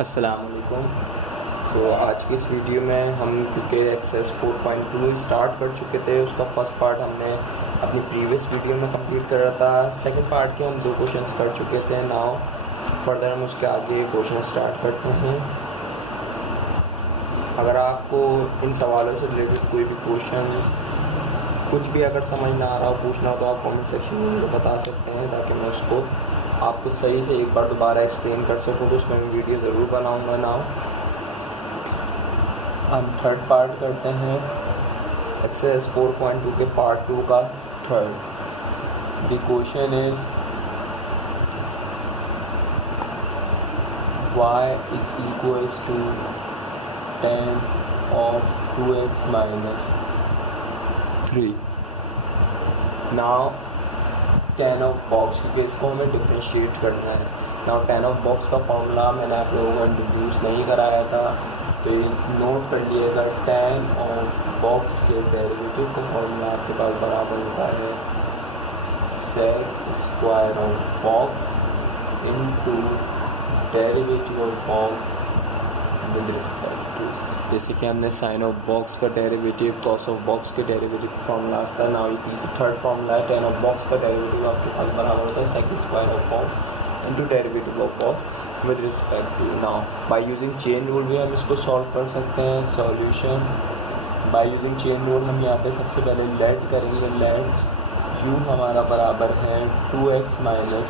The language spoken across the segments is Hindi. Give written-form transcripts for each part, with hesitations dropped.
अस्सलाम वालेकुम। आज की इस वीडियो में हम क्योंकि एक्सेस 4.2 स्टार्ट कर चुके थे, उसका फर्स्ट पार्ट हमने अपनी प्रीवियस वीडियो में कंप्लीट कर रहा था। सेकंड पार्ट के हम 2 क्वेश्चंस कर चुके थे। नाउ फर्दर हम उसके आगे क्वेश्चन स्टार्ट करते हैं। अगर आपको इन सवालों से रिलेटेड कोई भी क्वेश्चन, कुछ भी अगर समझ ना आ रहा हो, पूछना हो, तो आप कमेंट सेक्शन में मुझे बता सकते हैं ताकि मैं उसको आपको सही से एक बार दोबारा एक्सप्लेन कर सकूँ। तो उसमें मैं वीडियो ज़रूर बनाऊँगा। नाउ हम थर्ड पार्ट करते हैं एक्सरसाइज 4.2 के पार्ट 2 का third. The question is y is equals to tan of 2x minus 3। Now tan of box, क्योंकि इसको हमें डिफ्रेंशिएट करना है। नाउ tan ऑफ बॉक्स का फॉर्मूला मैंने आप लोगों को इंट्रोड्यूस नहीं कराया था, तो ये नोट कर लिएगा। tan ऑफ बॉक्स के डेरिवेटिव का फॉर्मूला आपके पास बराबर होता है sec square of box into derivative of box with respect to, जैसे कि हमने साइन ऑफ बॉक्स का डेरिवेटिव, कॉस ऑफ बॉक्स के डेरिवेटिव फॉर्मूला था। नाउ ये तीसरा थर्ड फॉर्मूला है। tan ऑफ बॉक्स का डेरिवेटिव आपके पास बराबर होता है sec square of box into derivative of box with respect to. Now bye using chain rule भी हम इसको सॉल्व कर सकते हैं। Solution bye using chain rule, हम यहाँ पे सबसे पहले लेट करेंगे। लेट u हमारा बराबर है 2x माइनस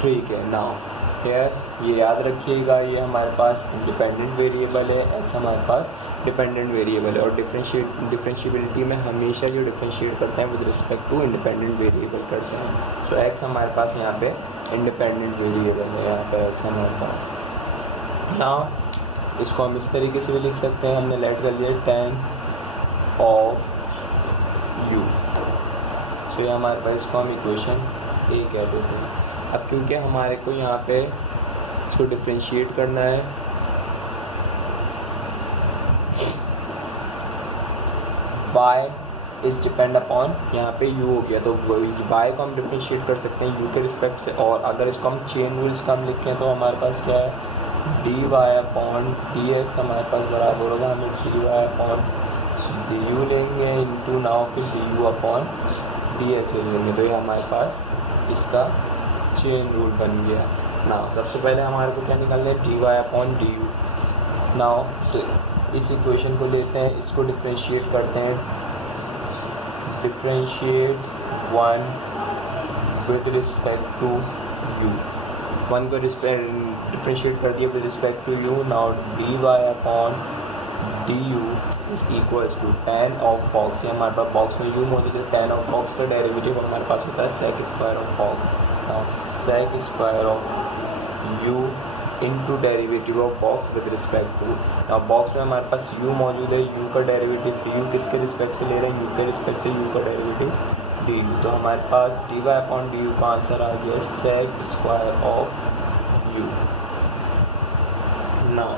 3 के। नाउ खैर ये याद रखिएगा, ये हमारे पास इंडिपेंडेंट वेरिएबल है, x हमारे पास डिपेंडेंट वेरिएबल है। और डिफरेंशिएबिलिटी में हमेशा जो डिफरेंशिएट करते हैं with respect to independent variable करते हैं। सो x हमारे पास यहाँ पे इंडिपेंडेंट वेरिएबल है, यहाँ पे x हमारे पास। नाउ इसको हम इस तरीके से भी लिख सकते हैं। हमने लेट कर लिया tan ऑफ u। सो ये हमारे पास, इसको हम इक्वेशन ए कह देते हैं। अब क्योंकि हमारे को यहाँ पे इसको डिफ्रेंशिएट करना है, y इज डिपेंड अपॉन, यहाँ पे u हो गया, तो y को हम डिफ्रेंशिएट कर सकते हैं u के रिस्पेक्ट से। और अगर इसको हम चेन रूल्स का हम लिखें तो हमारे पास क्या है, dy अपॉन dx हमारे पास बराबर होगा, हमें dy अपॉन du लेंगे इंटू नाउ फिर du अपॉन dx लेंगे। तो ये हमारे पास इसका चेन रूल बन गया। नाउ सबसे पहले हमारे को क्या निकालना है, dy अपॉन du। नाउ तो इस इक्वेशन को लेते हैं, इसको डिफ्रेंशिएट करते हैं। Differentiate 1 with respect to u, 1 को डिफ्रेंशिएट कर दिया with respect to u। Now dy upon du is equals to tan of box, ये हमारे पास बॉक्स में u मौजूद है। tan ऑफ बॉक्स का डेरिवेटिव हमारे पास होता है sec square of box. sec square of u into derivative of box with respect to. Now box में हमारे पास u मौजूद है, u का डेरिवेटिव du किसके रिस्पेक्ट से ले रहे हैं, u के रिस्पेक्ट से u का डेरिवेटिव du। तो हमारे पास dy अपॉन du का आंसर आ गया sec square of u। Now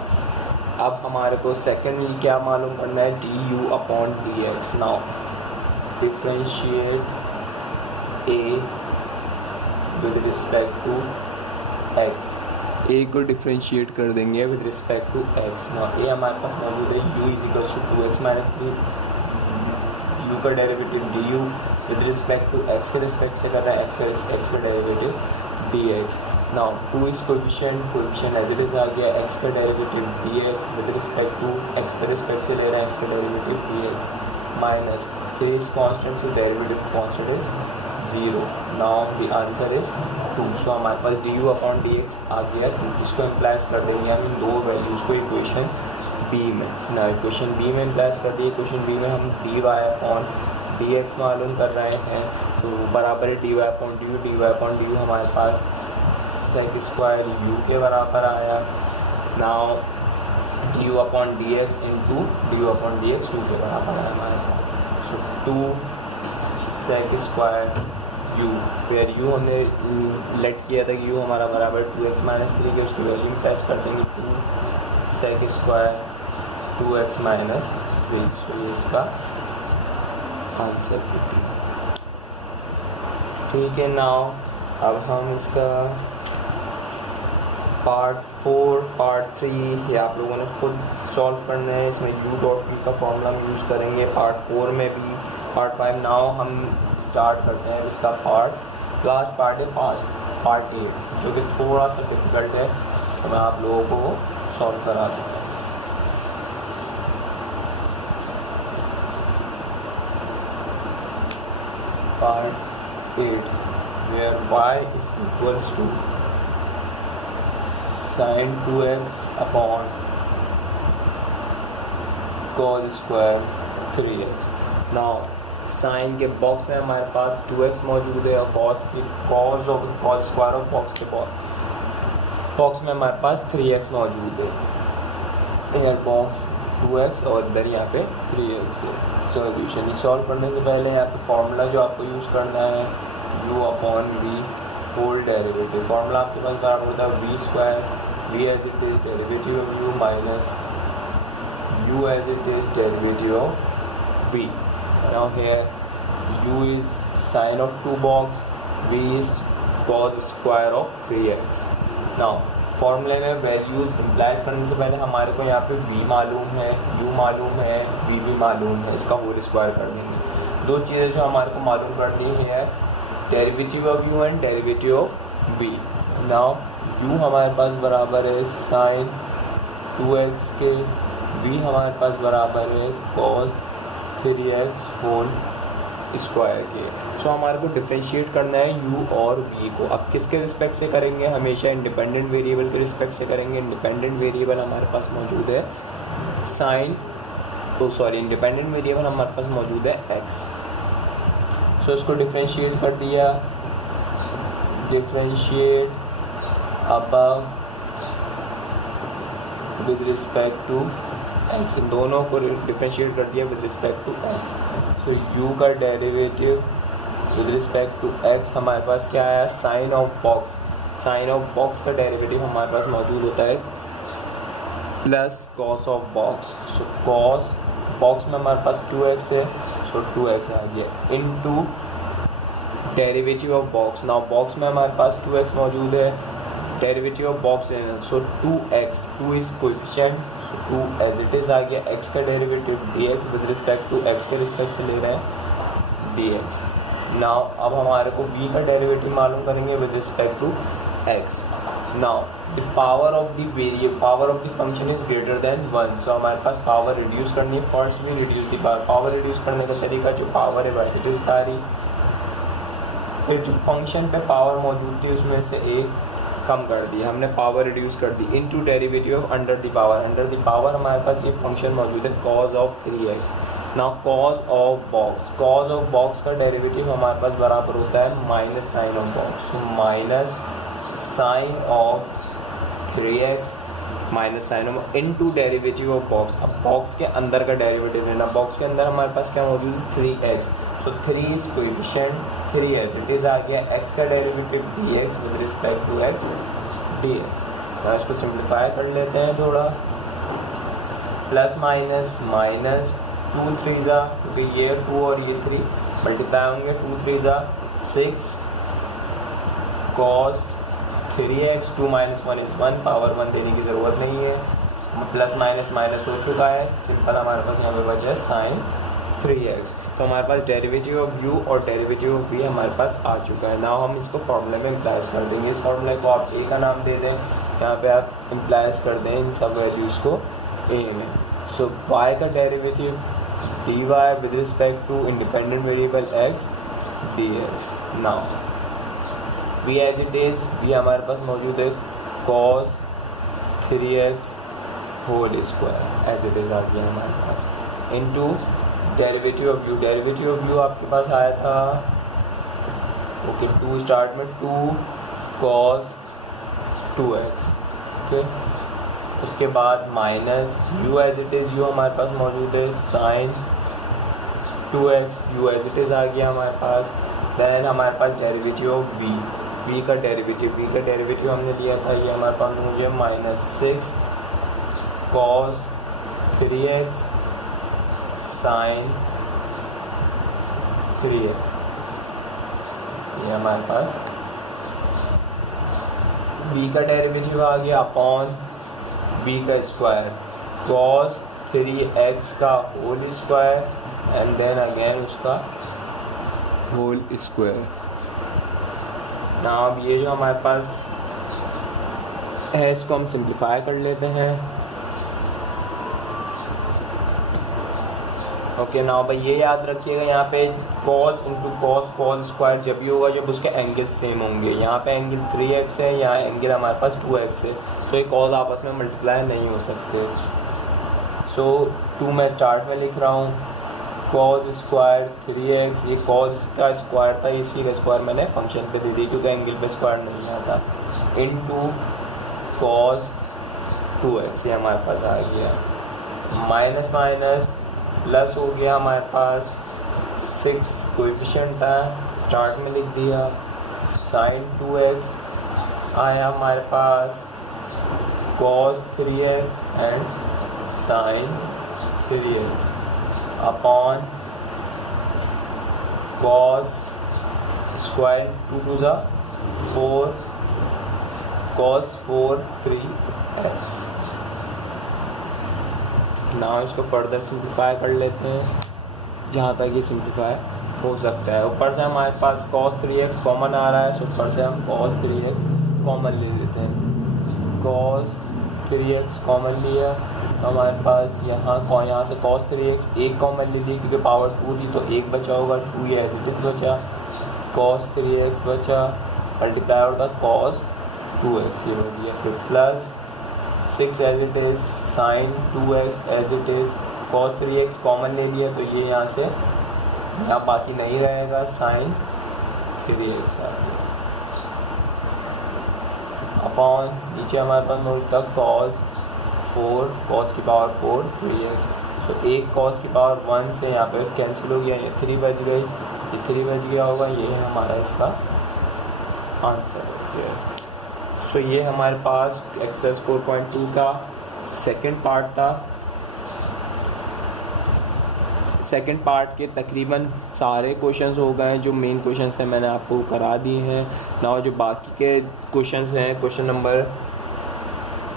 अब हमारे को सेकेंड क्या मालूम करना है, du upon dx। Now differentiate a with respect to x, a को डिफ्रेंशिएट कर देंगे with respect to x। Now a हमारे पास मौजूद है u is equal to 2x minus 3, u का derivative du with respect to x के रिस्पेक्ट से कर रहा है, x का derivative dx। Now 2 is coefficient as it is आ गया, x का derivative dx with respect to x के रिस्पेक्ट से ले रहे हैं, x का derivative dx minus 3 is constant, तो derivative constant is 0। Now the answer is 2। So हमारे पास du अपॉन dx आ गया 2। इसको इम्प्लाइज कर देंगे हम इन दो वैल्यूज़ को इक्वेशन बी में। ना इक्वेशन बी में इम्प्लाइज कर दिए। इक्वेशन बी में हम dy अपॉन dx मालूम कर रहे हैं, तो बराबर है dy अपॉन du हमारे पास sec स्क्वायर u के बराबर आया। Now du upon dx into du upon dx 2 के बराबर आया हमारे पास। So 2 sec square u, where u हमने लेट किया था कि u हमारा बराबर 2x माइनस 3 के, उसकी वैल्यू प्रेस कर देंगे 2 sec स्क्वायर 2x माइनस 3। सो ये इसका आंसर ठीक है। नाउ अब हम इसका पार्ट 4 पार्ट 3 ये आप लोगों ने खुद सॉल्व करना है। इसमें u डॉट v का फॉर्मूला हम यूज़ करेंगे पार्ट 4 में भी, पार्ट 5। नाउ हम स्टार्ट करते हैं इसका लास्ट पार्ट है पार्ट 8, जो कि थोड़ा सा डिफ़िकल्ट है, तो मैं आप लोगों को सॉल्व करा दूँ। Part 8 where y is equals to sin 2x upon cos square 3x। Now sine के बॉक्स में हमारे पास 2x मौजूद है और cos स्क्वायर ऑफ बॉक्स के बॉक्स में हमारे पास 3x मौजूद है। एयर बॉक्स 2x और इधर यहाँ पे 3x है। सॉल्यूशन सॉल्व करने से पहले यहाँ पे फॉर्मूला जो आपको यूज़ करना है u upon v whole derivative. Formula आपके पास बराबर होता है v square, v as it is derivative of u minus u as it is derivative of v। Now here u is sine of 2 box, v is cos square of 3x। Now फॉर्मूले में वैल्यूज़ इम्प्लाइज करने से पहले हमारे को यहाँ पे v मालूम है, u मालूम है, v भी मालूम है, इसका होल स्क्वायर कर देंगे। दो चीज़ें जो हमारे को मालूम करनी है, derivative of u and derivative of v। Now u हमारे पास बराबर है साइन 2x के, v हमारे पास बराबर है cos 3x होल स्क्वायर के। सो हमारे को डिफरेंशिएट करना है u और v को। अब किसके रिस्पेक्ट से करेंगे, हमेशा इंडिपेंडेंट वेरिएबल के रिस्पेक्ट से करेंगे। इंडिपेंडेंट वेरिएबल हमारे पास मौजूद है इंडिपेंडेंट वेरिएबल हमारे पास मौजूद है x। सो इसको डिफरेंशिएट कर दिया, differentiate above with respect to x, इन दोनों को डिफरेंशिएट कर दिया विद रिस्पेक्ट टू x। तो u का derivative with respect to x हमारे पास क्या आया, साइन ऑफ बॉक्स का डेरिवेटिव हमारे पास मौजूद होता है plus cos of box. So cos box में हमारे पास 2x है, सो 2x आ गया into derivative of box. Now box में हमारे पास 2x मौजूद है, डेरिवेटिव ऑफ बॉक्स लेना, so 2x, 2 is coefficient, so 2 as it is आ गया। x का derivative dx with respect to x के रिस्पेक्ट से ले रहे हैं dx। नाउ अब हमारे को v का डेरिवेटिव मालूम करेंगे with respect to x। Now the power of the function is greater than 1, so हमारे पास पावर रिड्यूस करनी है। फर्स्ट भी रिड्यूस द पावर रिड्यूस करने का तरीका, जो पावर है वैसे इज सारी, फिर जो फंक्शन पे पावर मौजूद थी उसमें से एक कम कर दी, हमने पावर रिड्यूस कर दी, into derivative of under the power हमारे पास ये फंक्शन मौजूद है cos of 3x। Now cos of box का डेरिवेटिव हमारे पास बराबर होता है minus sine of box, so minus sine of 3x minus sine of into derivative of box. अब बॉक्स के अंदर का डेरिवेटिव लेना, बॉक्स के अंदर हमारे पास क्या मौजूद है 3x, so 3 is coefficient, 3 as it is आ गया। x का derivative dx with respect to x dx। तो इसको सिंप्लीफाई कर लेते हैं थोड़ा, प्लस माइनस 2 3 ज़ा, क्योंकि ये 2 और ये 3 मल्टीप्लाई होंगे, 2 3 ज़ा 6 cos 3x, 2 minus 1 is 1, power 1 देने की ज़रूरत नहीं है, प्लस माइनस माइनस हो चुका है, सिंपल हमारे पास यहाँ पे बचा है साइन 3x। तो हमारे पास डेरिवेटिव ऑफ u और डेरिवेटिव ऑफ v हमारे पास आ चुका है। नाउ हम इसको फॉर्मूले में इम्प्लाइज कर देंगे। इस फॉर्मूले को आप a का नाम दे दें, यहाँ पे आप इम्प्लाइज कर दें इन सब वैल्यूज़ को a में। सो y का derivative dy with respect to independent variable x dx। Now v as it is, v हमारे पास मौजूद है cos 3x whole square as it is आ गया हमारे पास, इनटू डेरिवेटिव ऑफ u आपके पास आया था ओके 2 स्टार्ट में 2 cos 2x, ओके। उसके बाद minus u as it is, u हमारे पास मौजूद है sine 2x, u as it is आ गया हमारे पास। देन हमारे पास डेरिवेटिव ऑफ v का डेरिवेटिव हमने लिया था, ये हमारे पास हो गया -6 cos 3x साइन 3x, ये हमारे पास v का डेरिवेटिव आ गया अपॉन v का स्क्वायर cos 3x का whole square and then again उसका होल स्क्वायर। ना अब ये जो हमारे पास है इसको हम सिंप्लीफाई कर लेते हैं। ओके ना भाई ये याद रखिएगा यहाँ पे cos इंटू cos स्क्वायर जब भी होगा जब उसके एंगल सेम होंगे। यहाँ पे एंगल 3x है, यहाँ एंगल हमारे पास 2x है, तो ये cos आपस में मल्टीप्लाई नहीं हो सकते। सो 2 मैं स्टार्ट में लिख रहा हूँ, cos स्क्वायर 3x, ये cos का स्क्वायर था, इसी का स्क्वायर मैंने फंक्शन पे दे दी क्योंकि एंगल पे स्क्वायर नहीं आता, इनटू cos 2x ये हमारे पास आ गया, माइनस माइनस प्लस हो गया हमारे पास 6 कोएफिशिएंट था स्टार्ट में लिख दिया, sin 2x आया हमारे पास, cos 3x एंड sin 3x upon cos square 2 टू ज़ा 4 cos 4 3x। ना इसको फर्दर सिंप्लीफाई कर लेते हैं जहाँ तक ये सिंप्लीफाई हो सकता है। ऊपर से हमारे पास cos 3x कॉमन आ रहा है, तो ऊपर से हम cos 3x कॉमन ले लेते हैं। cos 3x कॉमन लिया, हमारे पास यहाँ से cos 3x एक कॉमन ले लिया क्योंकि पावर 2 थी तो एक बचा होगा, 2 ये एज इट इज़ बचा, cos 3x बचा, मल्टीप्लाई होगा cos 2x ये बच गया, फिर plus 6 as it is, sin 2x as it is, cos 3x common ले लिया तो ये यहाँ से यहाँ बाकी नहीं रहेगा, sin 3x आ गया अपॉन नीचे हमारे पास मिलता cos 4 cos की पावर 4 3x। तो एक cos की पावर 1 से यहाँ पे कैंसिल हो गया, ये 3 बच गई, ये 3 बच गया होगा, ये हमारा इसका आंसर हो गया। सो ये हमारे पास एक्सरसाइज 4.2 का सेकंड पार्ट था। सेकंड पार्ट के तकरीबन सारे क्वेश्चंस हो गए जो मेन क्वेश्चंस थे मैंने आपको करा दिए हैं ना। जो बाकी के क्वेश्चंस हैं question number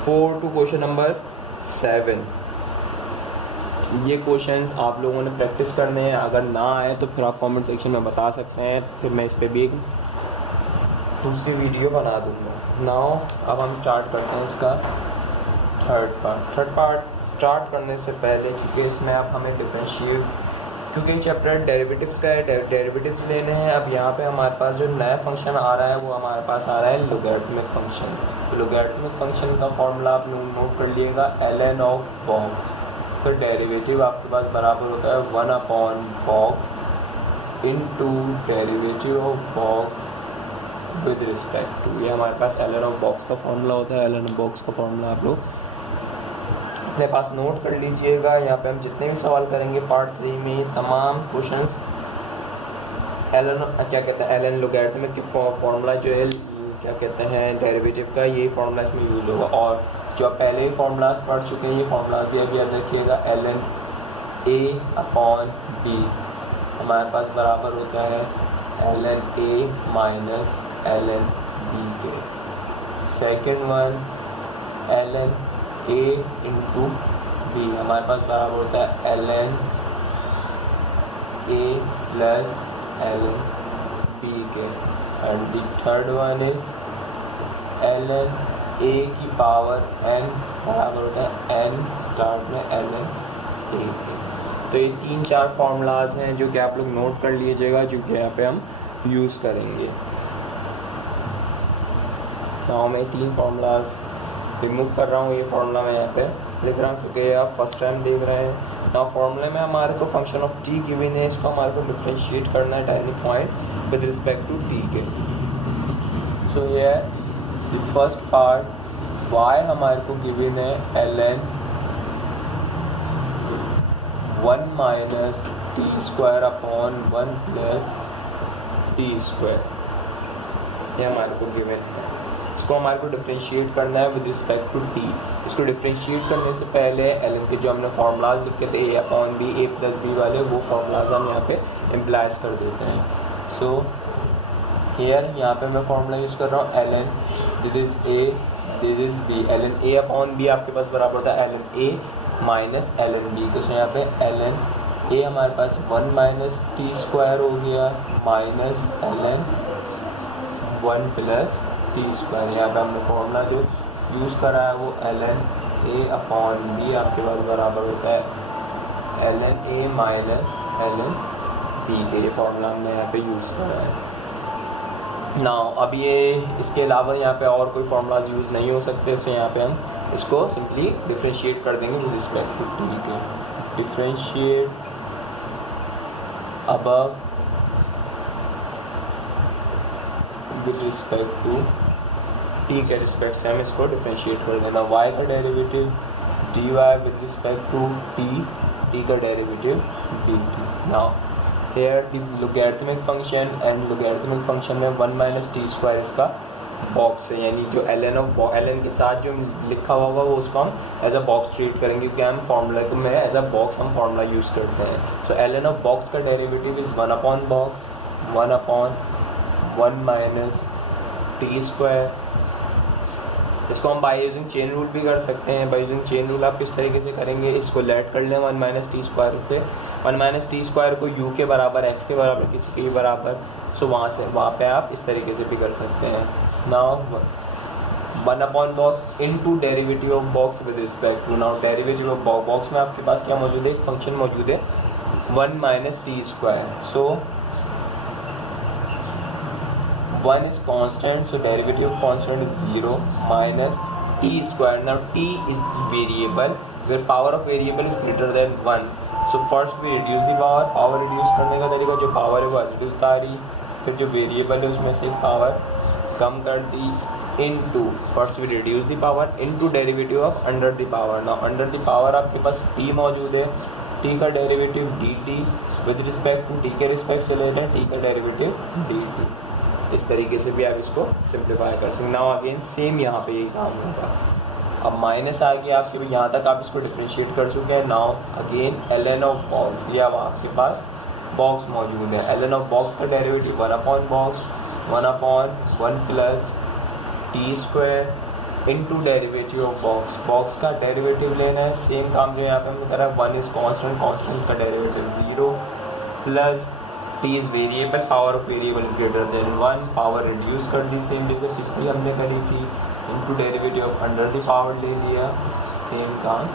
4 to question number 7, ये क्वेश्चंस आप लोगों ने प्रैक्टिस करने हैं। अगर ना आए तो फिर आप कमेंट सेक्शन में बता सकते हैं, फिर मैं इस पर भी एक दूसरी वीडियो बना दूँगा। नाउ अब हम स्टार्ट करते हैं इसका थर्ड पार्ट स्टार्ट करने से पहले, क्योंकि इसमें अब हमें डिफरेंशिएट, क्योंकि चैप्टर डेरिवेटिव्स का है, डेरिवेटिव्स लेने हैं। अब यहाँ पे हमारे पास जो नया फंक्शन आ रहा है वो हमारे पास आ रहा है लोगैरिथमिक फंक्शन। तो लोगैरिथमिक फंक्शन का फॉर्मूला आप नोट कर लिएगा, ln ऑफ बॉक्स। तो डेरिवेटिव आपके पास बराबर होता है 1/बॉक्स into derivative of box with respect to, ये हमारे पास ln ऑफ बॉक्स का फॉर्मूला होता है। ln ऑफ बॉक्स का फॉर्मूला आप लोग अपने पास नोट कर लीजिएगा। यहाँ पे हम जितने भी सवाल करेंगे पार्ट 3 में तमाम क्वेश्चंस ln लोगैरिथमिक की फॉर्मूला जो है क्या कहते हैं डेरिवेटिव का, ये फॉर्मूला इसमें यूज होगा। और जो आप पहले ही फॉर्मूलाज पढ़ चुके हैं ये फॉर्मूला भी अब याद रखिएगा, ln a/b हमारे पास बराबर होता है ln a minus ln b के। Second one ln a into b हमारे पास बराबर होता है ln a plus ln b के। And the third one is ln a की पावर n बराबर होता है n स्टार्ट में ln a के। तो ये 3-4 फार्मूलाज हैं जो कि आप लोग नोट कर लीजिएगा, जो कि यहाँ पे हम यूज़ करेंगे। तो मैं 3 फार्मूलाज रिमूव कर रहा हूँ, ये फार्मूला मैं यहाँ पे लिख रहा हूँ क्योंकि आप फर्स्ट टाइम देख रहे हैं। ना फॉर्मूले में हमारे को फंक्शन ऑफ t गिवन है, इसको हमारे को डिफरेंशिएट करना है tiny point with respect to t के। सो ये है द फर्स्ट पार्ट, y हमारे को गिवन है ln 1 minus t square upon 1 plus T square, ये हमारे को गिवन है। इसको हमारे को डिफरेंशिएट करना है विद रिस्पेक्ट टू t। इसको डिफरेंशिएट करने से पहले ln के जो हमने फार्मूलाज लिखे थे a upon b, a plus b वाले, वो फार्मूलाज हम यहाँ पे इम्प्लाइज कर देते हैं। सो हियर यहाँ पे मैं फार्मूला यूज़ कर रहा हूँ ln this is A, this is b, ln a upon b आपके पास बराबर होता है ln a minus ln b। तो यहाँ पे ln a हमारे पास 1 माइनस टी स्क्वायर हो गया minus ln 1 plus T square. यहाँ पे हमने फॉर्मूला जो यूज़ करा है वो ln a अपॉन बी आपके पास बराबर होता है ln a minus ln b के। ये फॉर्मूला हमने यहाँ पे यूज़ करा है। नाउ अब ये इसके अलावा यहाँ पे और कोई फार्मूलाज यूज़ नहीं हो सकते, तो यहाँ पे हम इसको सिंपली डिफ्रेंशिएट कर देंगे विद रिस्पेक्ट टू टी के। Differentiate above with respect to t के रिस्पेक्ट से हम इसको डिफ्रेंशिएट कर देना। y का derivative dy with respect to t का derivative dt। Now here the logarithmic function and logarithmic function में 1 माइनस टी स्क्वायर इसका बॉक्स है, यानी जो ln के साथ जो लिखा हुआ होगा वो उसको हम एज अ बॉक्स ट्रीट करेंगे, क्योंकि हम फार्मूला को में एज अ बॉक्स हम फार्मूला यूज़ करते हैं। सो ln ऑफ बॉक्स का derivative is 1 upon box 1 upon 1 minus t square. इसको हम बाय यूजिंग चेन रूल भी कर सकते हैं। बाय यूजिंग चेन रूल आप किस तरीके से करेंगे, इसको लेट कर लें 1 माइनस टी स्क्वायर से, 1 माइनस टी स्क्वायर को u के बराबर x के बराबर किसी के भी बराबर, सो वहाँ पे आप इस तरीके से भी कर सकते हैं। Now 1 upon box into derivative of box with respect to. Now derivative of box में आपके पास क्या मौजूद है, एक फंक्शन मौजूद है 1 minus t square. So 1 is constant, so derivative of constant is 0 minus t square. Now t is variable where power of variable is greater than 1. So first we reduce the power. Power reduce करने का तरीका, जो power है वो reduce आ रही, फिर जो variable है उसमें से power कम कर दी into, first we reduce the power into derivative of under the power. Now under the power आपके पास t मौजूद है, t का derivative dt with respect to t के रिस्पेक्ट से ले रहे हैं, t का डेरिवेटिव dt। इस तरीके से भी आप इसको सिंप्लीफाई कर सकते हैं। नाउ अगेन सेम यहाँ पे यही काम होगा। अब माइनस आ गया आपके, यहाँ तक आप इसको डिफ्रेंशिएट कर चुके हैं। Now again ln of box, ये अब आपके पास बॉक्स मौजूद है। ln ऑफ बॉक्स का derivative 1 upon box 1 upon 1 plus T square into derivative of box का डेरिवेटिव लेना है। सेम काम जो यहाँ पे हमने करा, 1 इज कांस्टेंट, कांस्टेंट का derivative 0 plus t is variable, power of variable is greater than 1, power reduce कर दी सेम जैसे पिछली हमने करी थी, into derivative of under the power ले लिया, सेम काम।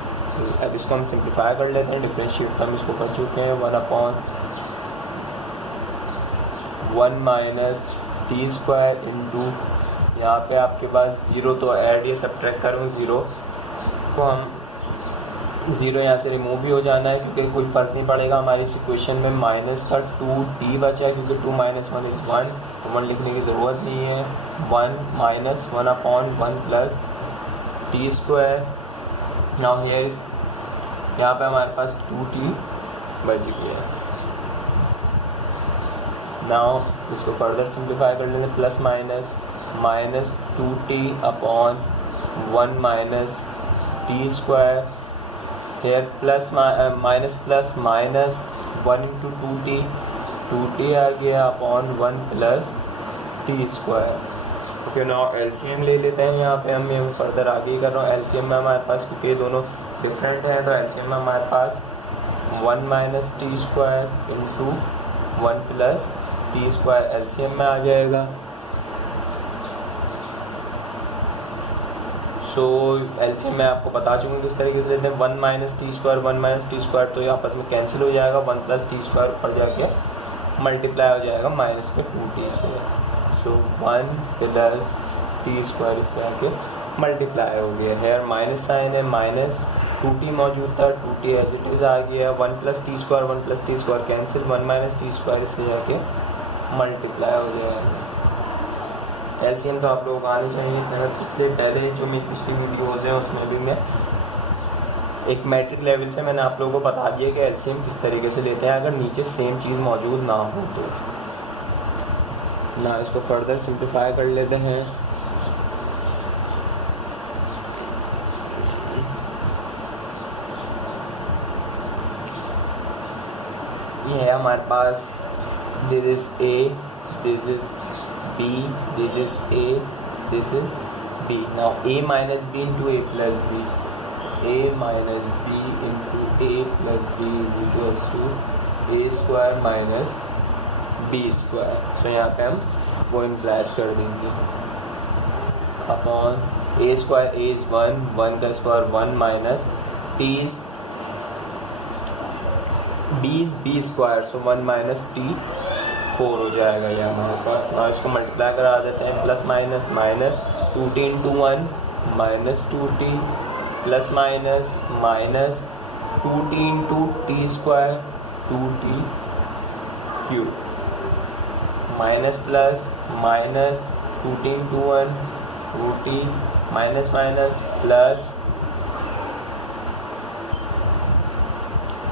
अब इसको हम सिंप्लीफाई कर लेते हैं, डिफरेंशिएट हम इसको कर चुके हैं 1 upon 1 minus t square into, यहाँ पे आपके पास 0 तो ऐड या सब्ट्रैक्ट करूँ 0 को हम 0 यहाँ से रिमूव भी हो जाना है, क्योंकि कोई फ़र्क नहीं पड़ेगा हमारी इस इक्वेशन में। माइनस का 2t बचा, क्योंकि 2 माइनस 1 इज़ 1, तो 1 लिखने की ज़रूरत नहीं है। 1 minus 1 upon 1 plus T square. Now here is, यहाँ पे हमारे पास 2t बच गया। नाउ इसको फर्दर सिंप्लीफाई कर लेंगे, plus minus 2t upon 1 minus t square. Here plus minus 1 into 2t आ गया upon 1 plus T square. Okay, now LCM ले लेते हैं। यहाँ पे हम फर्दर आगे ही कर रहा हूँ। एलसीएम में हमारे पास, क्योंकि ये दोनों डिफरेंट हैं, तो एलसीएम में हमारे पास 1 minus t square into 1 plus T square LCM में आ जाएगा। सो एलसीएम मैं आपको बता चुका हूँ किस तरीके से लेते हैं। 1 माइनस टी स्क्वायर तो ये आपस में कैंसिल हो जाएगा, 1 प्लस टी स्क्वायर ऊपर जाके मल्टीप्लाई हो जाएगा माइनस पे 2t से। सो 1 प्लस टी स्क्वायर इससे आके मल्टीप्लाई हो गया है। माइनस साइन है, माइनस 2t मौजूद था, 2t एज इट इज़ आ गया। 1 plus T square cancel, 1 minus t square इससे जाके मल्टीप्लाई हो जाएगा। एलसीएम तो आप लोगों को आनी चाहिए। पहले जो मेरी पिछली वीडियोज़ हैं उसमें भी मैं एक मैट्रिक लेवल से मैंने आप लोगों को बता दिया कि एलसीएम किस तरीके से लेते हैं अगर नीचे सेम चीज़ मौजूद ना हो तो। ना इसको फर्दर सिंप्लीफाई कर लेते हैं। ये है हमारे पास, this is A, this is B, this is A, this is b. Now a minus b into a plus b. a minus b into a plus b is equals to a square minus b square. So यहाँ पे हम वो इम्प्लाइज कर देंगे upon a square, a is 1, 1 का square 1 minus t is b is b square, so 1 minus t 4 हो जाएगा ये हमारे पास। और इसको मल्टीप्लाई करा देते हैं, plus minus minus 2t into 1 minus 2t plus minus minus 2t into T square 2t cube minus plus minus 2t into 1 2t minus minus plus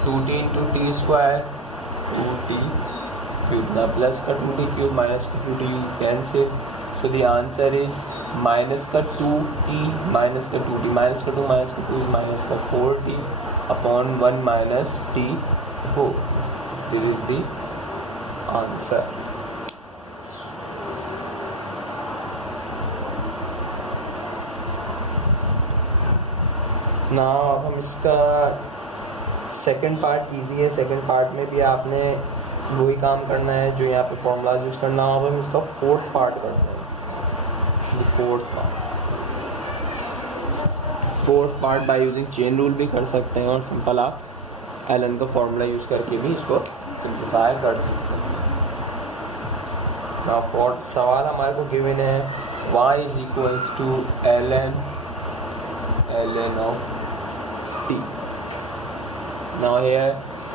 2t into T square 2t cube. ना प्लस का 2t क्यूब माइनस का 2t cancel, so the answer is minus का 2t माइनस का 2t माइनस का 2 माइनस का 2 इज माइनस का 4t upon 1 minus t 4. This is the answer. ना अब हम इसका सेकंड पार्ट इजी है. सेकंड पार्ट में भी आपने वही काम करना है जो यहाँ पे फॉर्मूलाज यूज़ करना. अब हम इसका फोर्थ पार्ट करते हैं. Fourth part by using chain rule भी कर सकते हैं और सिंपल आप एलन का फॉर्मूला यूज़ करके भी इसको सिंप्लीफाई कर सकते हैं. ना फोर्थ सवाल हमारे को गिवन है y is equals to ln of t. Now here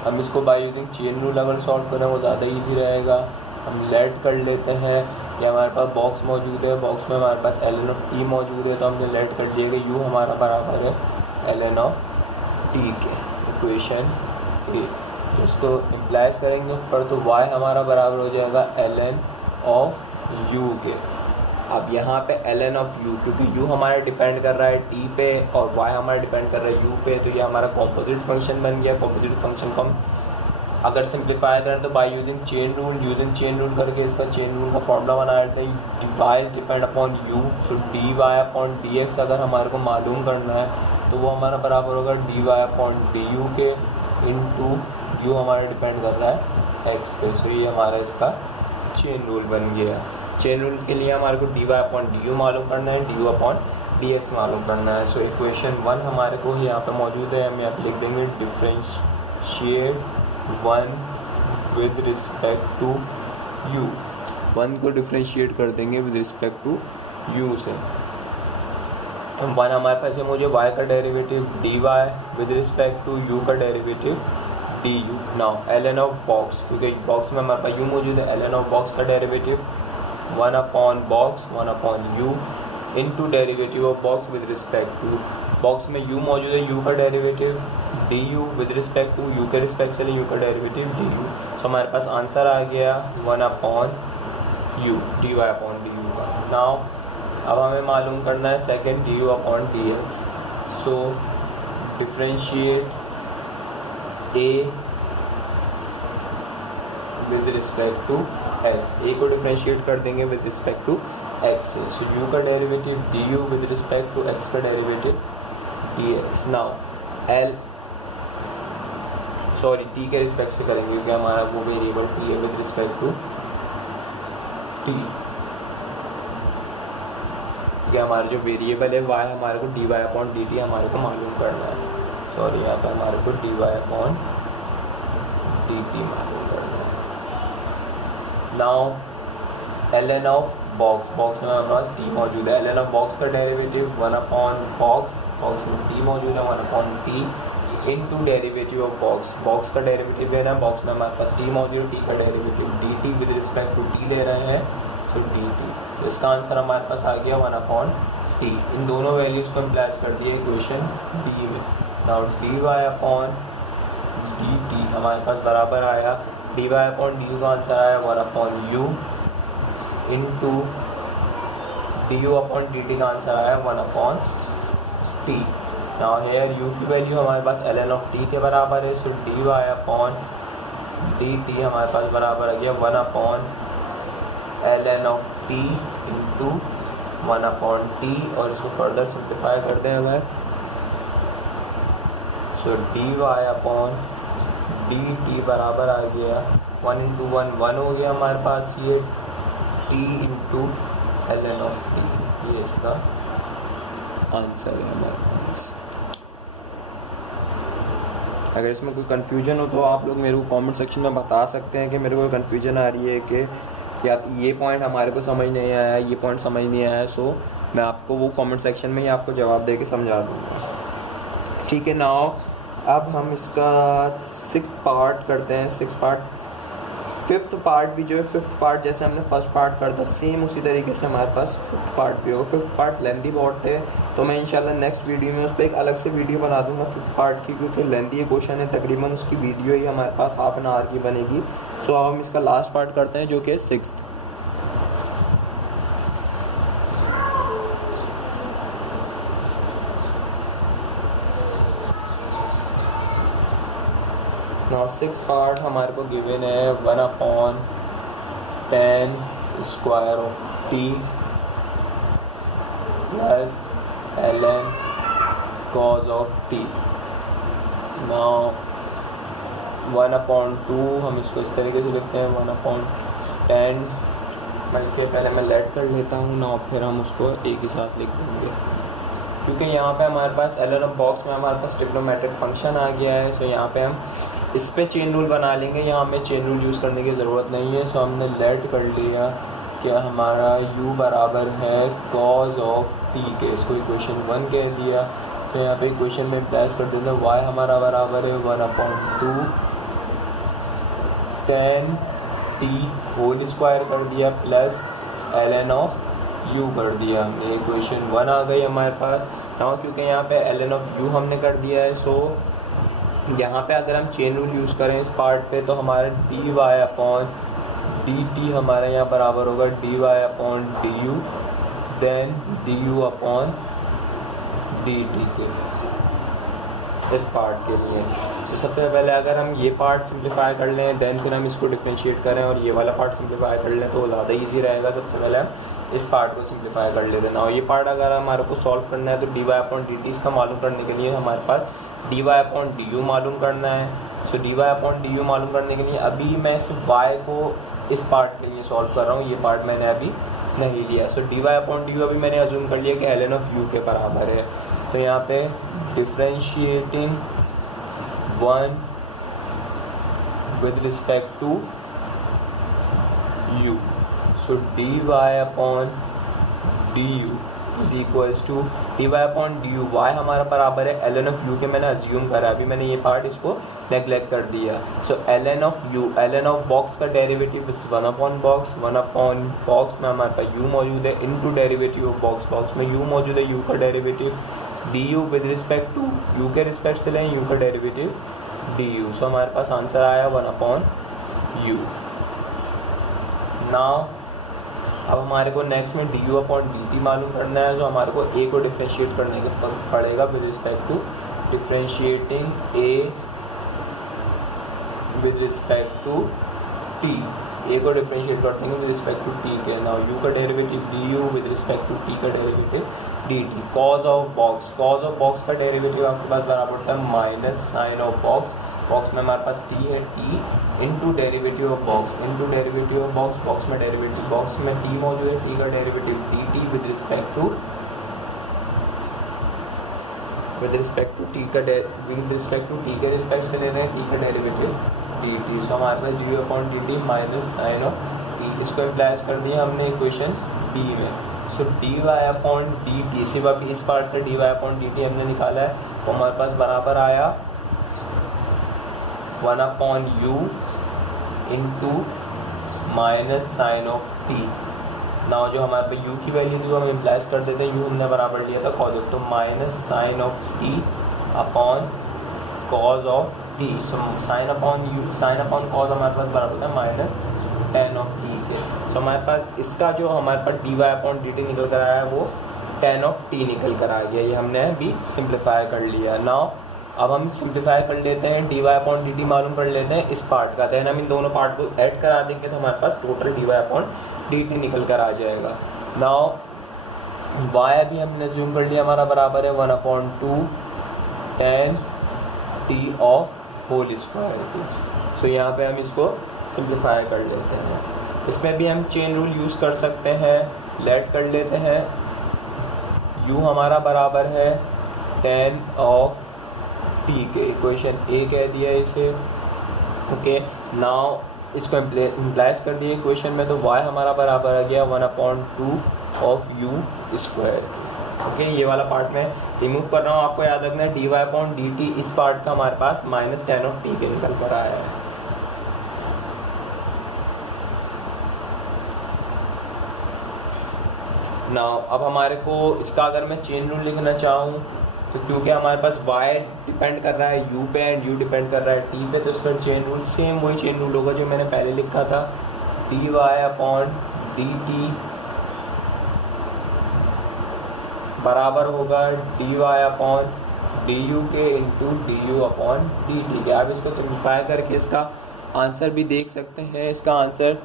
हम इसको बाय यूजिंग चेन रूल अगर सॉल्व करें वो ज़्यादा इजी रहेगा. हम लेट कर लेते हैं. ये हमारे पास बॉक्स मौजूद है, बॉक्स में हमारे पास ln ऑफ t मौजूद है, तो हमने लेट कर दिया कि u हमारा बराबर है ln ऑफ t के. इक्वेशन ए, तो इसको इम्प्लाइज करेंगे ऊपर, तो y हमारा बराबर हो जाएगा ln ऑफ u के. अब यहाँ पे ln ऑफ u, क्योंकि u हमारा डिपेंड कर रहा है t पे और y हमारा डिपेंड कर रहा है u पे, तो ये हमारा कॉम्पोजिट फंक्शन बन गया. कॉम्पोजिट फंक्शन को हम अगर सिंप्लीफाई करें तो बाय यूजिंग चेन रूल करके इसका चेन रूल का फॉर्मूला बना लेते हैं. y is depend upon u, so dy upon dx अगर हमारे को मालूम करना है तो वो हमारा बराबर होगा dy अपॉन du के इंटू u हमारा डिपेंड कर रहा है x पे. सो ये हमारा इसका चेन रूल बन गया. चेन रूल के लिए हमारे को dy अपॉन du मालूम करना है, du अपॉन dx मालूम करना है. सो इक्वेशन 1 हमारे को यहाँ पे मौजूद है. हम यहाँ पे लिख देंगे differentiate 1 with respect to u. 1 को डिफरेंशिएट कर देंगे विद रिस्पेक्ट टू u से. 1 हमारे पास है मुझे y का derivative dy with respect to u का derivative du. Now ln of box, क्योंकि बॉक्स में हमारे पास u मौजूद है, ln ऑफ बॉक्स का derivative 1 upon box 1 upon u into derivative of box with respect to. Box में u मौजूद है, u का derivative du with respect to u के रिस्पेक्ट से u का डेरिवेटिव du. सो हमारे पास आंसर आ गया 1 upon u dy upon du का. नाउ अब हमें मालूम करना है second du upon dx. So differentiate a with respect to x. a को डिफरेंशिएट कर देंगे विद रिस्पेक्ट टू x से. सो u का derivative du with respect to x का डेरिवेटिव dx. नाउ t के रिस्पेक्ट से करेंगे क्योंकि हमारा वो वेरिएबल t है विद रिस्पेक्ट टू t. ये हमारा जो वेरिएबल है y हमारे को dy अपॉन dt हमारे को मालूम करना है. सॉरी, यहाँ पर हमारे को dy अपॉन dt मालूम करना है. नाउ ln ऑफ बॉक्स में हमारे पास t मौजूद है. ln ऑफ बॉक्स का डेरिवेटिव 1 अपॉन बॉक्स में t मौजूद है 1 upon t into derivative of box का डेरिवेटिव लेना है. बॉक्स में हमारे पास t मौजूद है, t का derivative dt with respect to t ले रहे हैं, सो dt. तो इसका आंसर हमारे पास आ गया 1 अपॉन t. इन दोनों वैल्यूज़ को इम्प्लाइज कर दिए इक्वेशन d में. नाउ dy अपॉन dt हमारे पास बराबर आया dy अपॉन du का आंसर आया 1 upon u into du upon dt का आंसर आया 1 upon t. Now here u की वैल्यू हमारे पास ln ऑफ t के बराबर है, सो dy अपॉन dt हमारे पास बराबर आ गया 1 upon ln of t into 1/t, और इसको फर्दर सिंप्लीफाई कर दें अगर, सो dy/dt बराबर आ गया 1 × 1 1 हो गया हमारे पास, ये t × ln of t, ये इसका आंसर है हमारे पास। अगर इसमें कोई कन्फ्यूजन हो तो आप लोग मेरे को कमेंट सेक्शन में बता सकते हैं कि मेरे को कन्फ्यूजन आ रही है कि या ये पॉइंट हमारे को समझ नहीं आया, ये पॉइंट समझ नहीं आया, सो मैं आपको वो कमेंट सेक्शन में ही आपको जवाब दे के समझा दूँगा। ठीक है, नाउ अब हम इसका 6th पार्ट करते हैं। 6th पार्ट 5th पार्ट भी जो है 5th पार्ट जैसे हमने फर्स्ट पार्ट कर था सेम उसी तरीके से हमारे पास 5th पार्ट भी होगा। 5th पार्ट लेंथी बहुत है, तो मैं इंशाल्लाह नेक्स्ट वीडियो में उस पर एक अलग से वीडियो बना दूंगा 5th पार्ट की, क्योंकि लेंथी क्वेश्चन है, तकरीबन उसकी वीडियो ही हमारे पास हाफ एन आवर की बनेगी। सो अब हम इसका लास्ट पार्ट करते हैं जो कि 6th। नाउ 6th पार्ट हमारे को गिवन है 1/tan square of t plus ln cos of t। Now 1/2 हम इसको इस तरीके से लिखते हैं 1/tan, बल्कि पहले मैं लेट कर लेता हूँ ना, फिर हम उसको एक ही साथ लिख देंगे, क्योंकि यहाँ पे हमारे पास ln ऑफ बॉक्स में हमारे पास ट्रिग्नोमेट्रिक फंक्शन आ गया है। सो यहाँ पे हम इस पे चेन रूल बना लेंगे, यहाँ हमें चेन रूल यूज़ करने की ज़रूरत नहीं है। सो हमने लेट कर लिया कि हमारा u बराबर है cos ऑफ t के, इसको इक्वेशन 1 कह दिया। तो यहाँ पे इक्वेशन में प्लस कर देते हैं, y हमारा बराबर है 1/2 tan t होल स्क्वायर कर दिया प्लस ln ऑफ u कर दिया, हमने इक्वेशन 1 आ गई हमारे पास। नाउ क्योंकि यहाँ पे ln ऑफ u हमने कर दिया है, सो यहाँ पे अगर हम चेन रूल यूज़ करें इस पार्ट पे तो हमारा dy/dt हमारा यहाँ बराबर होगा dy/du देन du/dt के इस पार्ट के लिए। तो सबसे पहले अगर हम ये पार्ट सिंप्लीफाई कर लें देन फिर हम इसको डिफरेंशिएट करें और ये वाला पार्ट सिंप्लीफाई कर लें तो ज़्यादा ईजी रहेगा। सबसे पहले हम इस पार्ट को सिंप्लीफाई कर लेते हैं। और ये पार्ट अगर हमारे को सॉल्व करना है तो dy/dt इसका मालूम करने के लिए हमारे पास dy/du मालूम करना है। सो dy/du मालूम करने के लिए अभी मैं सिर्फ y को इस पार्ट के लिए सॉल्व कर रहा हूँ, ये पार्ट मैंने अभी नहीं लिया। सो dy/du अभी मैंने अज्यूम कर लिया कि ln ऑफ u के बराबर है। तो यहाँ पे differentiating 1 with respect to u, so dy/du is equals to dy/du, y हमारा बराबर है ln ऑफ u के, मैंने अज्यूम करा, अभी मैंने ये पार्ट इसको नेगलेक्ट कर दिया। So ln of u, ln of box का डेरिवेटिव इज 1/box, 1/box में हमारे पास u मौजूद है into derivative of box, box में u मौजूद है, u का derivative du with respect to u के रिस्पेक्ट से लें u का डेरिवेटिव du। सो हमारे पास आंसर आया 1/u। नाउ अब हमारे को नेक्स्ट में du/dt मालूम करना है, जो हमारे को a को डिफ्रेंशिएट करने के पड़ेगा with respect to differentiating a with respect to t, a को डिफ्रेंशिएट करते हैं विद रिस्पेक्ट टू t के। नाउ u का derivative du with respect to t का derivative dt। Cos of box, cos of box का डेरिवेटिव आपके पास बराबर होता है minus sine of box, box में हमारे पास t है, t into derivative of box, into derivative of box, box में डेरिवेटिव, बॉक्स में t मौजूद है, t का derivative dt with respect to t के रिस्पेक्ट से ले रहे हैं t का डेरिवेटिव dt। सो हमारे पास du/dt minus sine of t, इसको अप्लाई कर दिया हमने इक्वेशन b में। सो dy/dt, सिर्फ अभी इस पार्ट का dy/dt हमने निकाला है, तो हमारे पास बराबर आया 1/u into minus sine of t। Now जो हमारे पे u की वैल्यू थी वो हम इम्प्लाइज कर देते हैं, u हमने बराबर लिया था कॉज ऑफ, तो minus sine of t upon cos of t। So sine upon cos हमारे पास बराबर है माइनस tan ऑफ t के। सो हमारे पास इसका जो हमारे पास dy/dt निकल कर आया है वो tan ऑफ t निकल कर आ गया, ये हमने अभी सिंप्लीफाई कर लिया। नाउ अब हम सिंप्लीफाई कर लेते हैं, dy/dt मालूम कर लेते हैं इस पार्ट का, देन हम इन दोनों पार्ट को ऐड करा देंगे तो हमारे पास टोटल dy/dt निकल कर आ जाएगा। नाउ y अभी हमने अज्यूम कर लिया हमारा बराबर है 1/2 tan t of whole square की। सो यहाँ पे हम इसको सिंप्लीफाई कर लेते हैं। इसमें भी हम चेन रूल यूज़ कर सकते हैं। लेट कर लेते हैं u हमारा बराबर है tan ऑफ t के, इक्वेशन ए कह दिया इसे। ओके, नाउ इसको इम्प्लाइज कर दिए इक्वेशन में, तो y हमारा बराबर आ गया 1/2 ऑफ u स्क्वायर। ओके, ये वाला पार्ट मैं रिमूव कर रहा हूँ। आपको याद रखना है dy/dt इस पार्ट का हमारे पास -tan ऑफ t के निकल कर आया है। नाउ अब हमारे को इसका अगर मैं चेन रूल लिखना चाहूँ तो क्योंकि हमारे पास y डिपेंड कर रहा है u पे एंड u डिपेंड कर रहा है t पे, तो इसका चेन रूल सेम वही चेन रूल होगा जो मैंने पहले लिखा था, dy/dt बराबर होगा dy/du के इंटू du/dt के। आप इसको सिंप्लीफाई करके इसका आंसर भी देख सकते हैं। इसका आंसर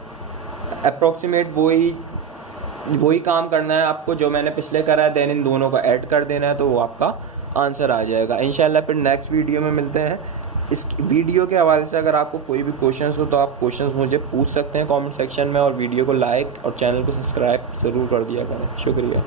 अप्रोक्सीमेट वही काम करना है आपको जो मैंने पिछले करा है, देन इन दोनों को ऐड कर देना है तो वो आपका आंसर आ जाएगा इंशाल्लाह। फिर नेक्स्ट वीडियो में मिलते हैं। इस वीडियो के हवाले से अगर आपको कोई भी क्वेश्चंस हो तो आप क्वेश्चंस मुझे पूछ सकते हैं कमेंट सेक्शन में, और वीडियो को लाइक और चैनल को सब्सक्राइब ज़रूर कर दिया करें। शुक्रिया।